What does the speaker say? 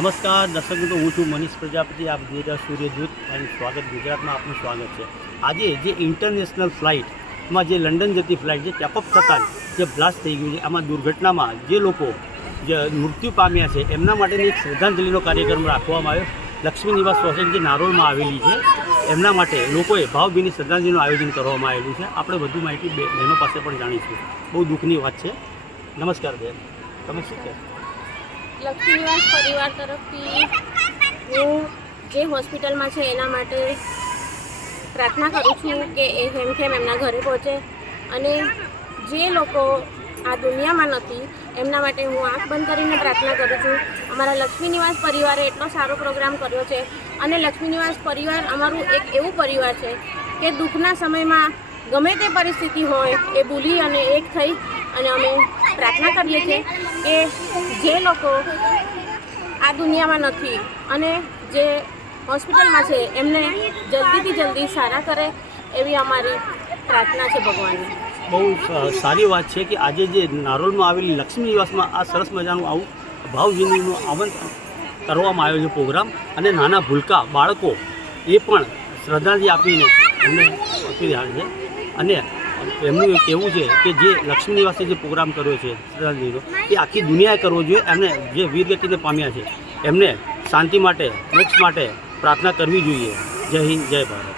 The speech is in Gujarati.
નમસ્કાર દર્શક મિત્રો, હું છું મનીષ પ્રજાપતિ. આપ જોઈ રહ્યા સૂર્યદૂત એન્ડ સ્વાગત ગુજરાતમાં આપનું સ્વાગત છે. આજે જે ઇન્ટરનેશનલ ફ્લાઇટમાં જે લંડન જતી ફ્લાઇટ જે ટેપઅપ થતાં જે બ્લાસ્ટ થઈ ગયું છે, આમાં દુર્ઘટનામાં જે લોકો જે મૃત્યુ પામ્યા છે એમના માટેની એક શ્રદ્ધાંજલિનો કાર્યક્રમ રાખવામાં આવ્યો. લક્ષ્મી નિવાસ સોસાયટી જે નારોલમાં આવેલી છે એમના માટે લોકોએ ભાવભીની શ્રદ્ધાંજલિનું આયોજન કરવામાં આવેલું છે. આપણે વધુ માહિતી બહેનો પાસે પણ જાણીશું. બહુ દુઃખની વાત છે. નમસ્કાર બેન, તમે શું કહો? લક્ષ્મી નિવાસ પરિવાર તરફથી હું જે હોસ્પિટલમાં છે એના માટે પ્રાર્થના કરું છું કે એ હેમખેમ એમના ઘરે પહોંચે, અને જે લોકો આ દુનિયામાં નથી એમના માટે હું આંખ બંધ કરીને પ્રાર્થના કરું છું. અમારા લક્ષ્મી નિવાસ પરિવારે એટલો સારો પ્રોગ્રામ કર્યો છે, અને લક્ષ્મી નિવાસ પરિવાર અમારું એક એવું પરિવાર છે કે દુઃખના સમયમાં ગમે તે પરિસ્થિતિ હોય એ ભૂલી અને એક થઈ અને અમે પ્રાર્થના કરીએ છીએ કે જે લોકો આ દુનિયામાં નથી અને જે હોસ્પિટલમાં છે એમને જલ્દીથી જલ્દી સારા કરે એવી અમારી પ્રાર્થના છે ભગવાનને. બહુ સારી વાત છે કે આજે જે નારોલમાં આવેલી લક્ષ્મી નિવાસમાં આ સરસ મજાનું આવું ભાવભીનું આમંત્રણ કરવામાં આવ્યો છે પ્રોગ્રામ, અને નાના ભૂલકા બાળકો એ પણ શ્રદ્ધાંજલિ આપીને એમને આપી રહ્યા છે. અને એમનું કહેવું છે કે જે લક્ષ્મી નિવાસે જે પ્રોગ્રામ કર્યો છે શ્રદ્ધાંજલિનો, એ આખી દુનિયાએ કરવો જોઈએ. એમને જે વીર વ્યક્તિને પામ્યા છે એમને શાંતિ માટે, મોક્ષ માટે પ્રાર્થના કરવી જોઈએ. જય હિન્દ, જય ભારત.